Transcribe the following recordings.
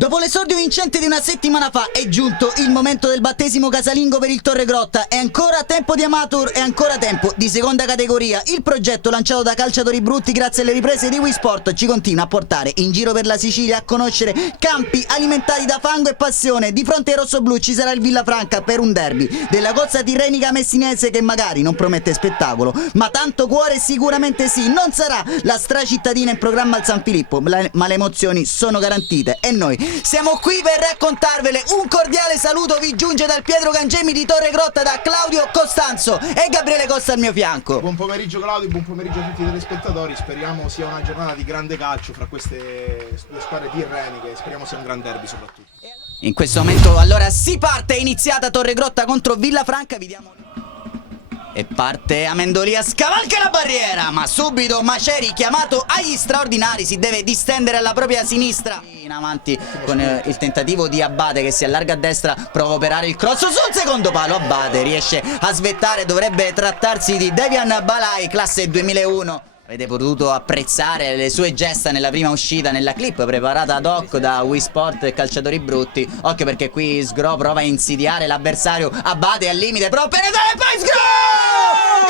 Dopo l'esordio vincente di una settimana fa è giunto il momento del battesimo casalingo per il Torregrotta. È ancora tempo di amateur, è ancora tempo di seconda categoria. Il progetto lanciato da calciatori brutti grazie alle riprese di Wii Sport ci continua a portare in giro per la Sicilia a conoscere campi alimentati da fango e passione. Di fronte ai rossoblù ci sarà il Villafranca per un derby della cozza tirrenica messinese che magari non promette spettacolo, ma tanto cuore sicuramente sì. Non sarà la stracittadina in programma al San Filippo, ma le emozioni sono garantite e noi siamo qui per raccontarvele. Un cordiale saluto vi giunge dal Pietro Cangemi di Torregrotta, da Claudio Costanzo e Gabriele Costa al mio fianco. Buon pomeriggio Claudio, buon pomeriggio a tutti i telespettatori. Speriamo sia una giornata di grande calcio fra queste due squadre tirreniche. Speriamo sia un gran derby soprattutto. In questo momento allora si parte, è iniziata Torregrotta contro Villafranca, vediamo. E parte Amendolia, scavalca la barriera, ma subito Maceri, chiamato agli straordinari, si deve distendere alla propria sinistra. In avanti con il tentativo di Abate che si allarga a destra, prova a operare il cross sul secondo palo. Abate riesce a svettare, dovrebbe trattarsi di Devian Balai, classe 2001. Avete potuto apprezzare le sue gesta nella prima uscita, nella clip preparata ad hoc da Wii Sport e Calciatori Brutti. Occhio perché qui Sgro prova a insidiare l'avversario. Abate al limite, prova a penetrare e poi Sgro!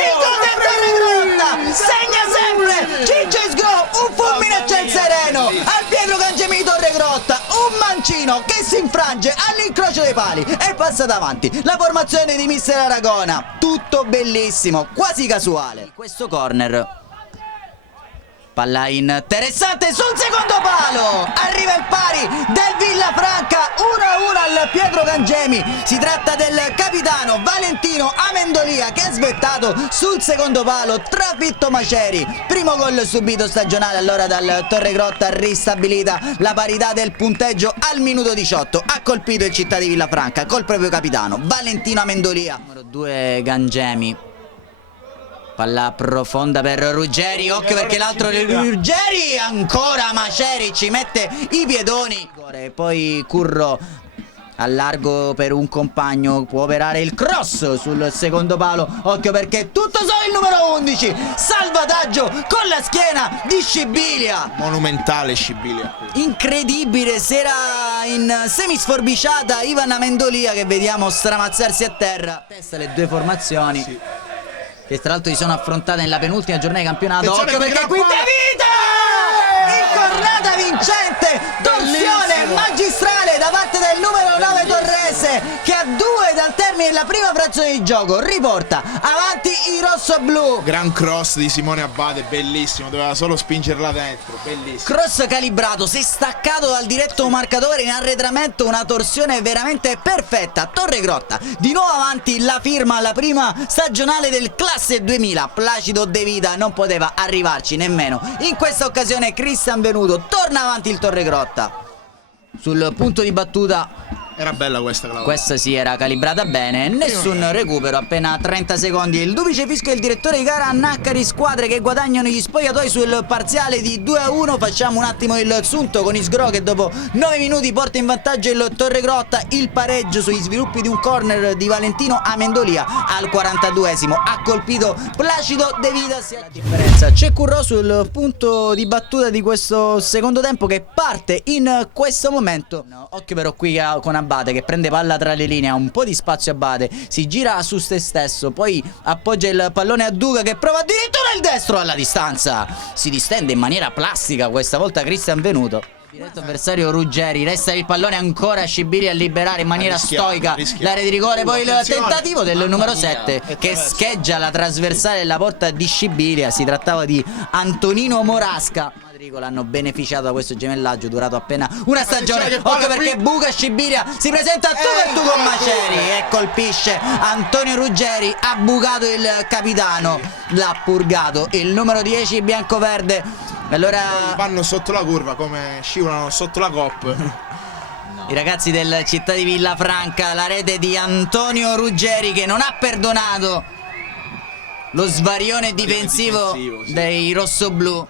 Il gol del Torregrotta! Segna sempre Ciccio Sgro, un fulmine a ciel sereno al Pietro Cangemi di Torregrotta. Un mancino che si infrange all'incrocio dei pali e passa davanti la formazione di Mister Aragona. Tutto bellissimo, quasi casuale. Questo corner, palla interessante sul secondo palo, arriva il pari del Villafranca, 1-1 al Pietro Cangemi. Si tratta del capitano Valentino Amendolia che ha svettato sul secondo palo, trafitto Maceri. Primo gol subito stagionale allora dal Torregrotta, ristabilita la parità del punteggio al minuto 18. Ha colpito il Città di Villafranca col proprio capitano Valentino Amendolia. Numero 2 Cangemi. Palla profonda per Ruggeri, occhio perché l'altro Ruggeri, ancora Maceri ci mette i piedoni. Poi Curro a largo per un compagno, può operare il cross sul secondo palo. Occhio perché tutto solo il numero 11, salvataggio con la schiena di Scibilia. Monumentale Scibilia. Incredibile, si era in semisforbiciata Ivan Amendolia che vediamo stramazzarsi a terra. Testa le due formazioni. Sì. Che tra l'altro si sono affrontate nella penultima giornata di campionato. Occhio perché qui De Vita! Incornata vincente, torsione magistrale da parte del numero 9 Torrese, che a 2 dal termine della prima frazione di gioco riporta avanti i rossoblù. Gran cross di Simone Abate, bellissimo, doveva solo spingerla dentro, bellissimo. Cross calibrato, si è staccato dal diretto marcatore in arretramento, una torsione veramente perfetta. Torregrotta di nuovo avanti, la firma alla prima stagionale del classe 2000. Placido De Vita non poteva arrivarci nemmeno in questa occasione. Cristian Venuto, torna avanti il Torregrotta sul punto di battuta. Era bella questa, Claudio. Questa sì, era calibrata bene. Nessun recupero, appena 30 secondi. Il duplice fischio e il direttore di gara Naccari, squadre che guadagnano gli spogliatoi sul parziale di 2-1. Facciamo un attimo il sunto con Isgro che dopo 9 minuti porta in vantaggio il Torregrotta. Il pareggio sugli sviluppi di un corner di Valentino Amendolia al 42esimo. Ha colpito Placido De Vita. La differenza c'è Currò sul punto di battuta di questo secondo tempo che parte in questo momento. Occhio però qui con Abate che prende palla tra le linee, ha un po' di spazio. Abate si gira su se stesso, poi appoggia il pallone a Duca che prova addirittura il destro alla distanza. Si distende in maniera plastica questa volta Cristian Venuto. Diretto avversario Ruggeri, resta il pallone ancora a Scibilia a liberare in maniera stoica l'area di rigore. Poi il tentativo del numero 7 che scheggia la trasversale della porta di Scibilia. Si trattava di Antonino Morasca. Hanno beneficiato da questo gemellaggio durato appena una stagione. Occhio perché buca Scibilia, si presenta tu per tu con Maceri e colpisce Antonio Ruggeri. Ha bucato il capitano, l'ha purgato il numero 10 biancoverde. Allora vanno sotto la curva come scivolano sotto la coppa. I ragazzi del Città di Villafranca, la rete di Antonio Ruggeri che non ha perdonato lo svarione difensivo sì. dei rossoblù.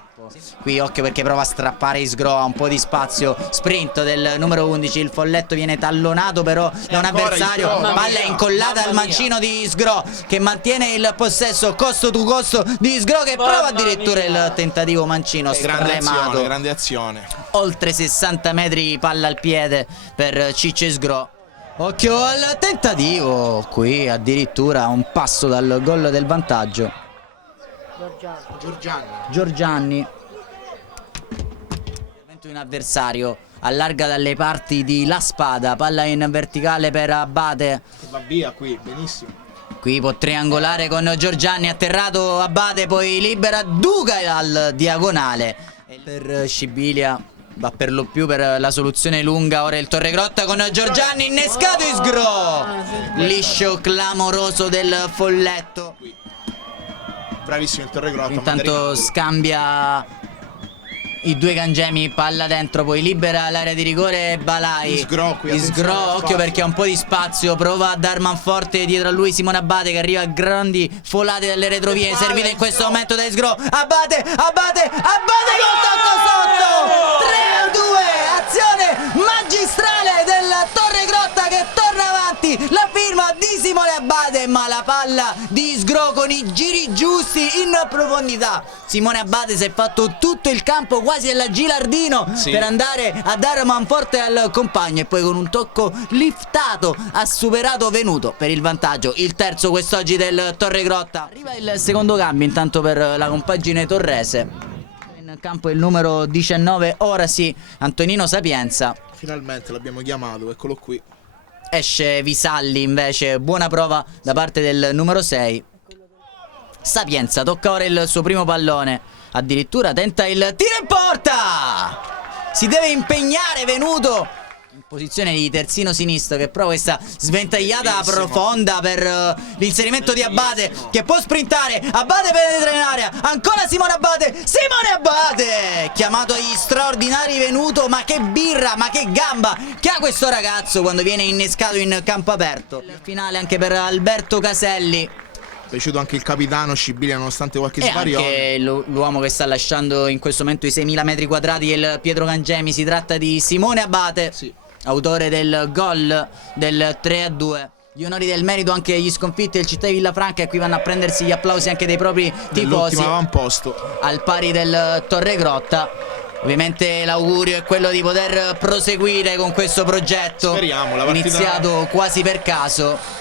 Qui occhio perché prova a strappare Isgro, ha un po' di spazio, sprint del numero 11, il folletto viene tallonato però da un avversario, Isgro, palla incollata al mancino di Isgro che mantiene il possesso costo to costo di Isgro che prova addirittura il tentativo mancino stremato. Grande azione. Oltre 60 metri palla al piede per Ciccio Isgro. Occhio al tentativo, qui addirittura un passo dal gol del vantaggio. Giorgianni. Un avversario allarga dalle parti di La Spada, palla in verticale per Abate. Va via qui, benissimo. Qui può triangolare con Giorgianni, atterrato Abate, poi libera Duca al diagonale. Per Scibilia va per lo più per la soluzione lunga, ora il Torregrotta con Giorgianni, innescato Isgro. Liscio clamoroso del folletto. Bravissimo il Torregrotta. Intanto scambia i due Cangemi, palla dentro, poi libera l'area di rigore Balai. Isgro, occhio perché ha un po' di spazio, prova a dar manforte dietro a lui Simone Abate che arriva a grandi folate dalle retrovie, servita in questo momento da Isgro. Abate col tocco sotto, 3-2, azione magistrale del Torregrotta che torna avanti, la firma di Simone Abate, ma la palla di Isgro con i giri giusti in profondità. Simone Abate si è fatto tutto il campo quasi alla Gilardino per andare a dare manforte al compagno e poi con un tocco liftato ha superato Venuto per il vantaggio, il terzo quest'oggi del Torregrotta. Arriva il secondo cambio intanto per la compagine torrese. In campo il numero 19, ora sì, Antonino Sapienza. Finalmente l'abbiamo chiamato, eccolo qui. Esce Visalli invece, buona prova da parte del numero 6. Sapienza tocca ora il suo primo pallone, addirittura tenta il tiro in porta. Si deve impegnare Venuto in posizione di terzino sinistro che prova questa sventagliata profonda per l'inserimento di Abate che può sprintare. Abate penetra in area, ancora Simone Abate, chiamato agli straordinari Venuto. Ma che birra, ma che gamba che ha questo ragazzo quando viene innescato in campo aperto. Il finale anche per Alberto Caselli. Piaciuto anche il capitano Scibilia nonostante qualche E svarione. anche l'uomo che sta lasciando in questo momento i 6.000 metri quadrati, il Pietro Cangemi. Si tratta di Simone Abate, autore del gol del 3-2. Gli onori del merito anche agli sconfitti del Città di Villafranca, e qui vanno a prendersi gli applausi anche dei propri tifosi L'ultimo avamposto al pari del Torregrotta. Ovviamente l'augurio è quello di poter proseguire con questo progetto. Speriamo, la partita iniziato quasi per caso.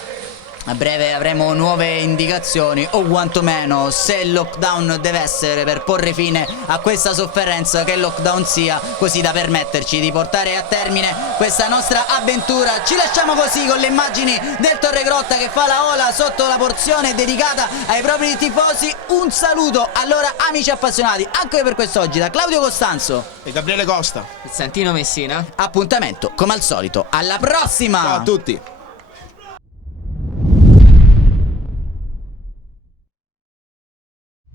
A breve avremo nuove indicazioni, o quantomeno se il lockdown deve essere per porre fine a questa sofferenza, che il lockdown sia, così da permetterci di portare a termine questa nostra avventura. Ci lasciamo così con le immagini del Torregrotta che fa la ola sotto la porzione dedicata ai propri tifosi. Un saluto allora amici appassionati anche per quest'oggi da Claudio Costanzo e Gabriele Costa. Santino Messina. Appuntamento come al solito alla prossima. Ciao a tutti.